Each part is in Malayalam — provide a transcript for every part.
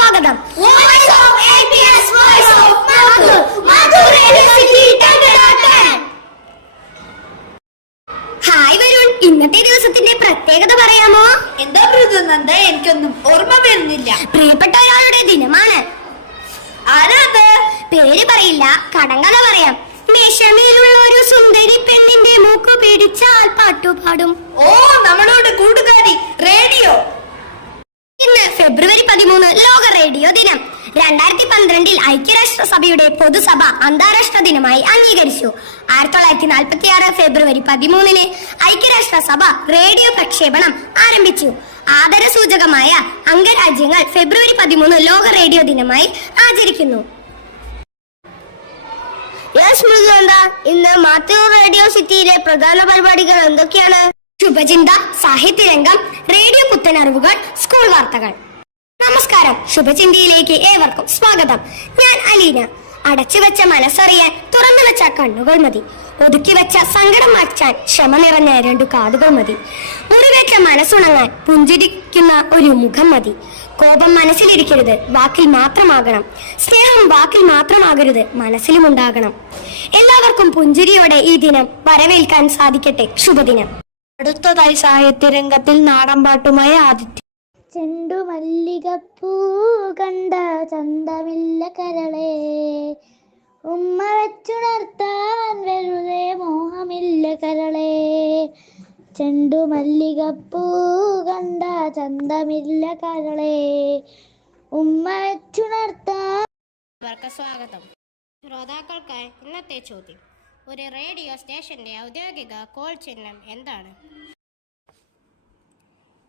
Tagadakan. ഹായ് വരുൺ. ഇന്നത്തെ ദിവസത്തിന്റെ പ്രത്യേകത പറയാമോ? എന്താ മൃദുനന്ദ എനിക്കൊന്നും ഓർമ്മ വരുന്നില്ല. പ്രിയപ്പെട്ട ഒരാളുടെ ദിനമാണ്. ആരാത്? പേര് പറയില്ല. കടങ്കഥ പറയാം. മേശമേലുള്ള ഒരു സുന്ദരി പെണ്ണിന്റെ മൂക്ക് പിടിച്ചാൽ പാട്ടുപാടും. ഓ നമ്മളോട് കൂട്ടുകാരി റേഡിയോ. ഇന്ന് ഫെബ്രുവരി പതിമൂന്ന് ലോക റേഡിയോ ദിനം. രണ്ടായിരത്തി പന്ത്രണ്ടിൽ ഐക്യരാഷ്ട്ര സഭയുടെ പൊതുസഭ അന്താരാഷ്ട്ര ദിനമായി അംഗീകരിച്ചു. ആയിരത്തി തൊള്ളായിരത്തി നാൽപ്പത്തി ആറ് ഫെബ്രുവരി പതിമൂന്നിന് ഐക്യരാഷ്ട്ര സഭ റേഡിയോ പ്രക്ഷേപണം ആരംഭിച്ചു. ആദരസൂചകമായ അംഗരാജ്യങ്ങൾ ഫെബ്രുവരി പതിമൂന്ന് ലോക റേഡിയോ ദിനമായി ആചരിക്കുന്നു. ഇന്ന് മാത്യു റേഡിയോ സിറ്റിയിലെ പ്രധാന പരിപാടികൾ എന്തൊക്കെയാണ്? ശുഭചിന്ത സാഹിത്യരംഗം റേഡിയോ പുത്തനറിവുകൾ സ്കൂൾ വാർത്തകൾ. നമസ്കാരം. ശുഭചിന്തയിലേക്ക് ഏവർക്കും സ്വാഗതം. ഞാൻ അലീന. അടച്ചു വെച്ച മനസ്സറിയാൻ തുറന്നു വെച്ച കണ്ണുകൾ മതി. ഒതുക്കി വെച്ച സങ്കടം മാറ്റാൻ ക്ഷമ നിറഞ്ഞ രണ്ടു കാതുകൾ മതി. മുറിവേറ്റ മനസ്സുണങ്ങാൻ പുഞ്ചിരിക്കുന്ന ഒരു മുഖം മതി. കോപം മനസ്സിലിരിക്കരുത്. വാക്കിൽ മാത്രമാകണം. സ്നേഹം വാക്കിൽ മാത്രമാകരുത്. മനസ്സിലും ഉണ്ടാകണം. എല്ലാവർക്കും പുഞ്ചിരിയോടെ ഈ ദിനം വരവേൽക്കാൻ സാധിക്കട്ടെ. ശുഭദിനം. അടുത്തതായി സാഹിത്യരംഗത്തിൽ നാടൻപാട്ടുമായ ആദിത്യ ചെണ്ടുമല്ലികപ്പൂ കണ്ട ചന്തമില്ല കരളേ. ഉമ്മ വെച്ചുണർത്താൻ വെറുതെ മോഹമില്ല കരളേ. ചെണ്ടു മല്ലികപ്പൂ കണ്ട ചന്തമില്ല കരളേ. ഉമ്മ വെച്ചുണർത്താൻ സ്വാഗതം. ശ്രോതാക്കൾക്കായി ഇന്നത്തെ ചോദ്യം. ഒരു റേഡിയോ സ്റ്റേഷന്റെ ഔദ്യോഗിക കോൾ ചിഹ്നം എന്താണ്?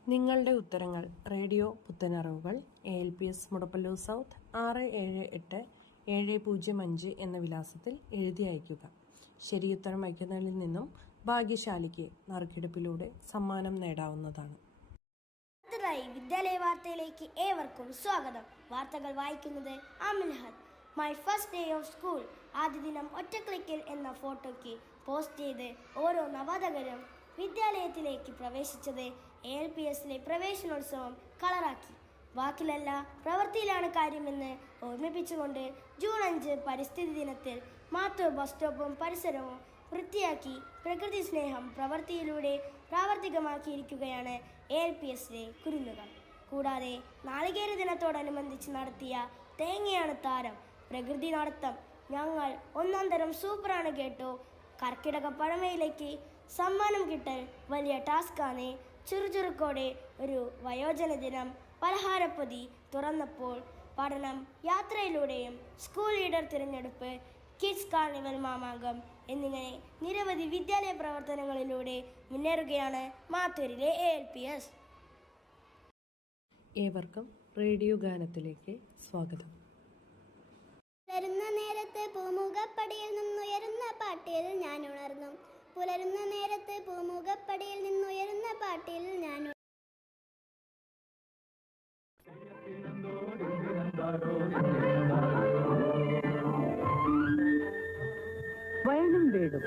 നിങ്ങളുടെ ഉത്തരങ്ങൾ radio പുത്തനറിവുകൾ A L P S Mudappallur south ആറ് ഏഴ് എട്ട് ഏഴ് പൂജ്യം അഞ്ച് എന്ന വിലാസത്തിൽ എഴുതി അയയ്ക്കുക. ശരിയുത്തരം അയക്കുന്നതിൽ നിന്നും ഭാഗ്യശാലിക്ക് നറുക്കെടുപ്പിലൂടെ സമ്മാനം നേടാവുന്നതാണ്. വിദ്യാലയ വാർത്തയിലേക്ക് ഏവർക്കും സ്വാഗതം. വാർത്തകൾ വായിക്കുന്നത് അമിൽഹദ് my first day of school ആദ്യ ദിനം ഒറ്റ ക്ലിക്കിൽ എന്ന ഫോട്ടോയ്ക്ക് പോസ്റ്റ് ചെയ്ത് ഓരോ നവാതകരും വിദ്യാലയത്തിലേക്ക് പ്രവേശിച്ചത് എ എൽ പി എസിലെ പ്രവേശനോത്സവം കളറാക്കി. വാക്കിലല്ല പ്രവൃത്തിയിലാണ് കാര്യമെന്ന് ഓർമ്മിപ്പിച്ചുകൊണ്ട് ജൂൺ അഞ്ച് പരിസ്ഥിതി ദിനത്തിൽ മാത്തൂർ ബസ് സ്റ്റോപ്പും പരിസരവും വൃത്തിയാക്കി പ്രകൃതി സ്നേഹം പ്രവൃത്തിയിലൂടെ പ്രാവർത്തികമാക്കിയിരിക്കുകയാണ് എ എൽ പി എസിലെ കുരുന്നുകൾ. കൂടാതെ നാളികേര ദിനത്തോടനുബന്ധിച്ച് നടത്തിയ തേങ്ങയാണ് താരം. പ്രകൃതി നടത്തം ഞങ്ങൾ ഒന്നാം തരം സൂപ്പറാണ് കേട്ടോ. കർക്കിടക പഴമയിലേക്ക് സമ്മാനം കിട്ടൽ വലിയ ടാസ്കാണ് ചുറുചുറുക്കോടെ ഒരു വയോജന ദിനം പലഹാരപ്പൊതി തുറന്നപ്പോൾ പഠനം യാത്രയിലൂടെയും സ്കൂൾ ലീഡർ തിരഞ്ഞെടുപ്പ് കിഡ്സ് കാർണിവൽ മാമാങ്കം എന്നിങ്ങനെ നിരവധി വിദ്യാലയ പ്രവർത്തനങ്ങളിലൂടെ മുന്നേറുകയാണ് മാത്തൂരിലെ എ എൽ പി എസ് ഏവർക്കും റേഡിയോ ഗാനത്തിലേക്ക് സ്വാഗതം. വരുന്ന നേരത്തെ പൂമുഖപ്പടിയിൽ നിന്നുയരുന്ന പാട്ടിയിൽ ഞാൻ ഉണർന്നു പുലരുന്ന നേരത്ത് പൂമുഖപ്പടിയിൽ നിന്നുയരുന്ന പാട്ടിൽ ഞാൻ വയണം വേടും.